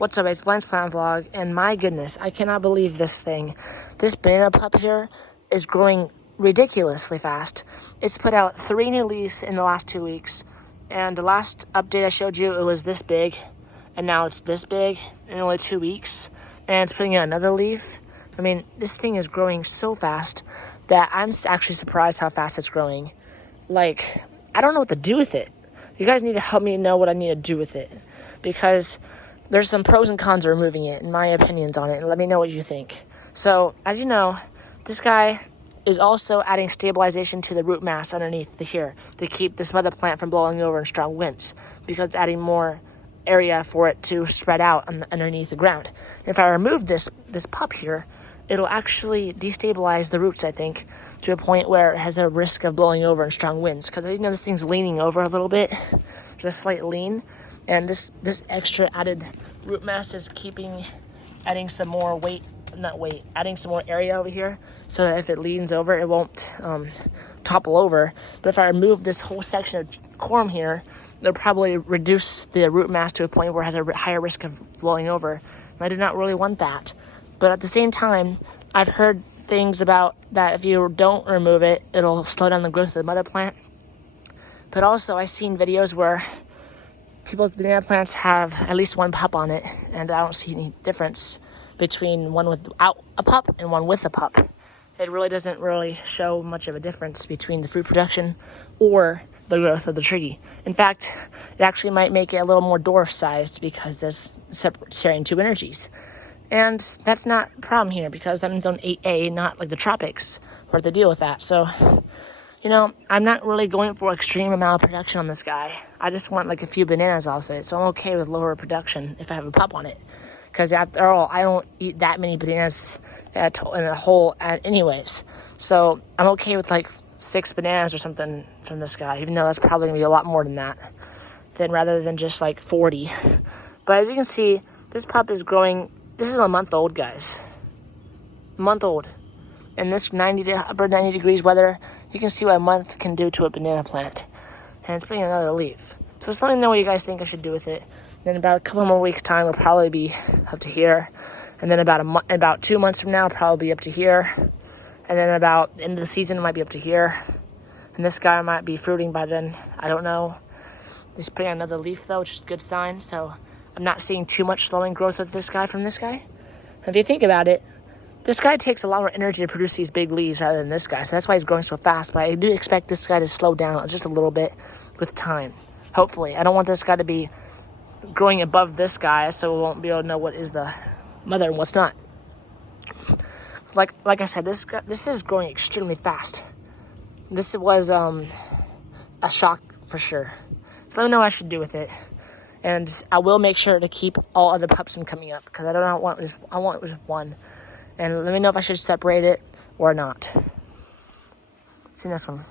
What's up, it's Blind's Plant Vlog, and my goodness, I cannot believe this thing. This banana pup here is growing ridiculously fast. It's put out 3 new leaves in the last 2 weeks, and the last update I showed you, it was this big, and now it's this big in only 2 weeks, and it's putting out another leaf. I mean, this thing is growing so fast that I'm actually surprised how fast it's growing. Like, I don't know what to do with it. You guys need to help me know what I need to do with it, because there's some pros and cons of removing it, and my opinions on it, and let me know what you think. So, as you know, this guy is also adding stabilization to the root mass underneath here to keep this mother plant from blowing over in strong winds, because it's adding more area for it to spread out underneath the ground. If I remove this pup here, it'll actually destabilize the roots, I think, to a point where it has a risk of blowing over in strong winds, because you know this thing's leaning over a little bit, just a slight lean. And this extra added root mass is adding some more adding some more area over here, so that if it leans over, it won't topple over. But if I remove this whole section of corm here, it'll probably reduce the root mass to a point where it has a higher risk of blowing over. And I do not really want that. But at the same time, I've heard things about that if you don't remove it, it'll slow down the growth of the mother plant. But also, I've seen videos where people's banana plants have at least one pup on it, and I don't see any difference between one without a pup and one with a pup. It really doesn't show much of a difference between the fruit production or the growth of the tree. In fact, it actually might make it a little more dwarf-sized because there's sharing two energies. And that's not a problem here, because I'm in zone 8A, not like the tropics, where they deal with that. So, you know, I'm not really going for extreme amount of production on this guy. I just want like a few bananas off it. So I'm okay with lower production if I have a pup on it. Because after all, I don't eat that many bananas in a whole anyways. So I'm okay with like 6 bananas or something from this guy, even though that's probably going to be a lot more than that, rather than just like 40. But as you can see, this pup is growing. This is a month old, guys. A month old. In this upper 90 degrees weather, you can see what a month can do to a banana plant. And it's putting another leaf. So just let me know what you guys think I should do with it. Then about a couple more weeks' time, it'll probably be up to here. And then about 2 months from now, it'll probably be up to here. And then about the end of the season, it might be up to here. And this guy might be fruiting by then. I don't know. He's putting another leaf, though, which is a good sign. So I'm not seeing too much slowing growth of this guy from this guy. If you think about it, this guy takes a lot more energy to produce these big leaves rather than this guy, so that's why he's growing so fast. But I do expect this guy to slow down just a little bit with time. Hopefully. I don't want this guy to be growing above this guy, so we won't be able to know what is the mother and what's not. Like I said, this is growing extremely fast. This was a shock for sure. So let me know what I should do with it. And I will make sure to keep all other pups from coming up, because I want just one. And let me know if I should separate it or not. See you next one.